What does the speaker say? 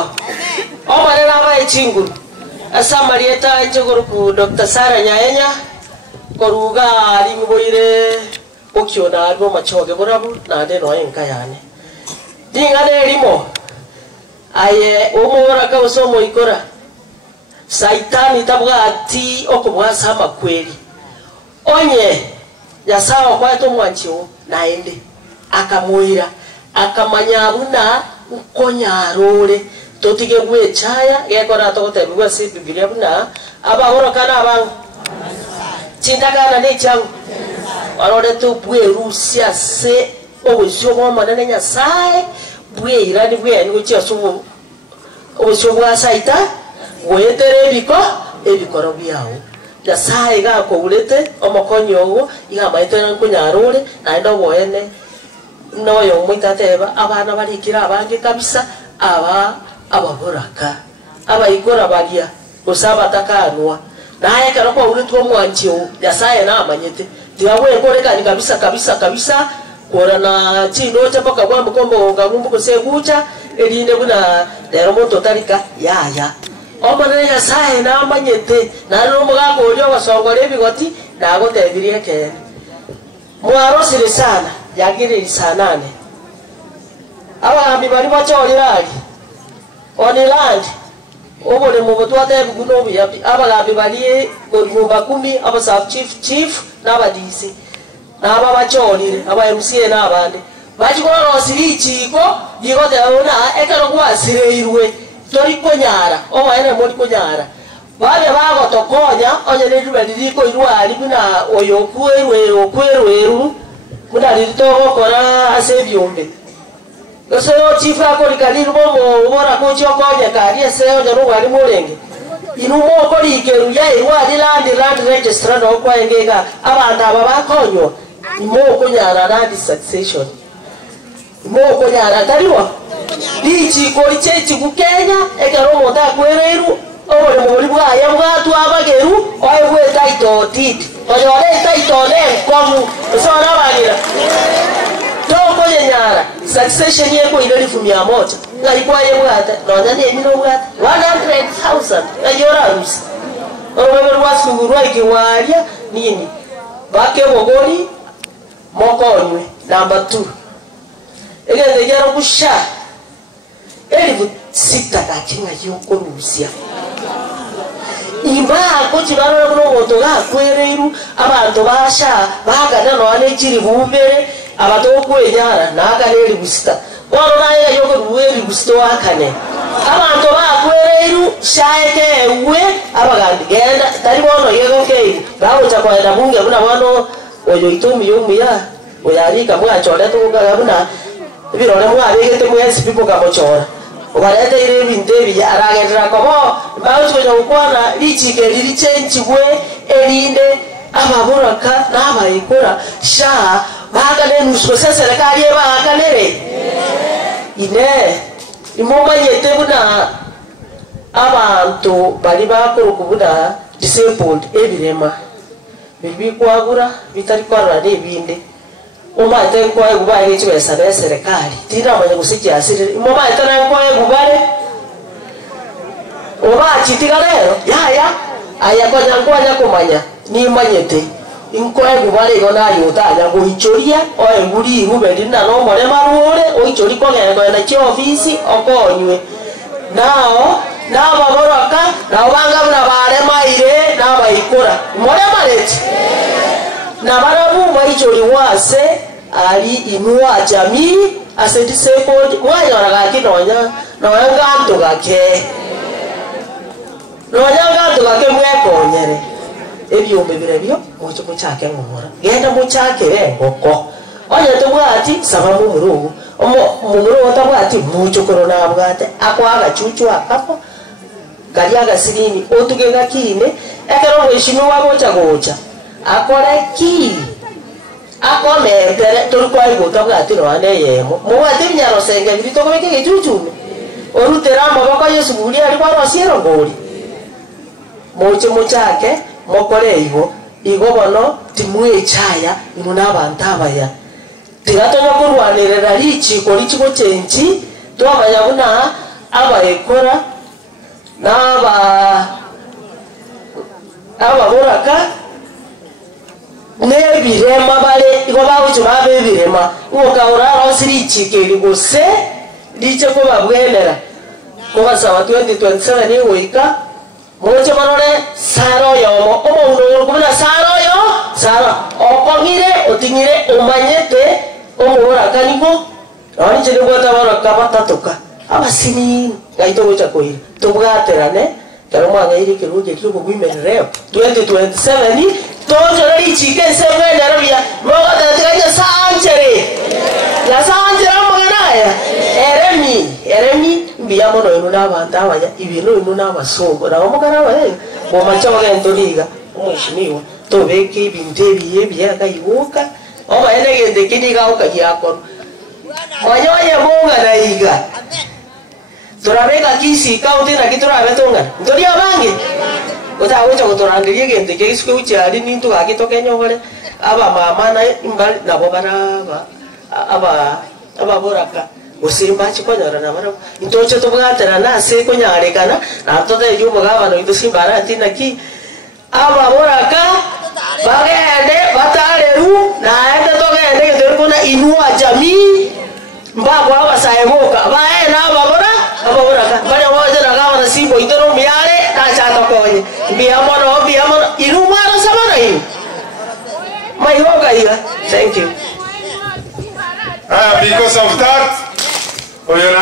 Jehova omare naba echinguru asa marieta njogoro ku Dr. Sara Nyaenya koruga ari muboire okiona arwo machoge borabu na ndeno enka yane dingane limo aye omora ka osomo ikora saitani tabwa ati okubwasa makweli onye yasawa kwato mwancho naende akamuira akamanya buna ukonyarore totige gwechaya gekora togotebwa si Biblia buna abahoro kana abantu chindagana ne changu arore to bwerusia se obusyo bw'amanene Nyasaye bwirani bwene gukia subu obusyo bwa saita wetere ebikoro byawo Nyasaye gako urete omokonyo ogo igamaitera nkunyarure na ndo boene noyo muitateba abana barikira abange kabisa ababoraka abayikora bagia usaba takanwa naye karoko uritwo mwanchio Nyasaye na amanyete tiwawe koreka ni kabisa kora na chindo chapaka kwa mkombo ngumbu kusekucha elinde buna lero moto tarika yaya omane Nyasaye na amanyete na romo gako olyo wasongore bigoti na gotebirie ke mwarosire sana yagire sanane abahambi bari bachorira oniland obole mu botwate buguno byapi abagambi bali ngumba 10 aba sub chief n'abadisi n'aba bachorire aba MCA n'abande bachikora rosirichiko yigote ona ekaro kwasireirwe tori konyara omaene muri konyara babe bagotokonya onye neruba diriko irwari buna oyokwerweru muna ritoko kora asebyombe Ose chief akori kaliru bomo bora kuchi okonya kari ese onye rwari murenge inumo okori ikeru ya irwari land registrar no kwa engega abanda aba bakonyo imo konyara land succession imo konyara tariwa dichi kori chechi ku Kenya ekero monta kwereru obole muri bwaya bwatu abageru oywe title deed oyore title ne komu so nabanira toko yenyara succession yeko ile 100 ngaikwaye bwata nonya ne mino bwata 100,000 ayora rusi obeber wasugurwa ikiwaria nini bake bogori mokonywe number 2 egende gero kusha elibu 6 gakinga yoko rusia imba kochi baro no ga kwereru abantu basha bagana no ane chiri bumbere abatokwenyara nagareri busita wano naye yoko ruweri busito akane abantu bakwereru shaeke ewe abagambi genda tari bono yego kei bawo chakwenda bunge buna wano oyo itumi yomuya oyarika mwachole tugaga buna birore mwabegete mwesi pipo kamochora obarete ire bindebi aragendera kobo bawo tsonya ukwana lichike lilichenchibwe elinde ababoraka nabayikora sha bagane nushose serikali baganere ine imomanyete buna abantu bali bakuru kubuna disabled ebirema bibi kwagura bitari kwarura nebinde omate kwaye gubaye chibesa na serikali tira manya gusiki asire imomate na kwaye gubare oba chitiga lero yaya aya kwanya kumanya ni manyete inkwaye gubare gona yuta ya guichoria oe nguri hubedi na no more maruore oichori kogenda na chi office okonywe nao baboroka nao banga buna bare maire na bayikora more mareti na barabu maichori wase ali inua jamii ase disabled wanyora gakinonya na wanganto gake mwekonyere ebyombe birebyo ocho kuchake ngora genda muchake ngoko onye tobwati sababu murugo murugo tabwati mucho korona bwate akwaga chuchu akapo galiaga silini otugega kine ekero weshinu wagocha gocha akore ki akometere turikwa igota bwati rwane yemo muwate nyaro senge bitoko beke gichuchu orutera maboko Yesu buri ari kwa rosiero ngori mucho muchake mokore igo bono timwe chaya imuna abantu abaya tigato nyokurwanirira lichi kolichi chenchi twamanya buna aba ekora n'aba boraka nebirema bale igo babucho babe birema ukaura osiri chikeri gose diche ko babwenera ko basaba 2027 ni goika moche marore saro yomo omo uno kubona saro okongire otingire umanyete omuraka niko ani chene bota baraka batatoka abasini gaito gocha koira tubwaterane kero mwana iri kiruje kyo kugwimerero 2027 tojo ri chike semwe narabia moga tatikanya sanjere ya sanjere mwanaya eremi mbiya mono ino nabanda abanya ibintu ino nabasongo na omugara baye bo macho bagento liga umwishimiwa tobeke ibintu ebiye byaka ibuka oba ene gende kiniga ukajyako wanyoye munga na iga turabeka kisi kaunti na kiturabe tonga ntori abange utawecha kutorandirie gente kesike uchari nintu akitoke nyogore aba mama na imbali nabo baraba aba boraka usimba chikonyora na mara ntoche tobwatera na se konyarekana na tote yubo gabano ito simbara atina ki aba boraka bagende batareru na ende togende ngeterukuna inua jamii mbako abasaemoka bae na ababoraka bale moja na gawa na simbo itoro miare na chato konye biamono inumaro sabana hii maihoga hiya. Thank you. Because of that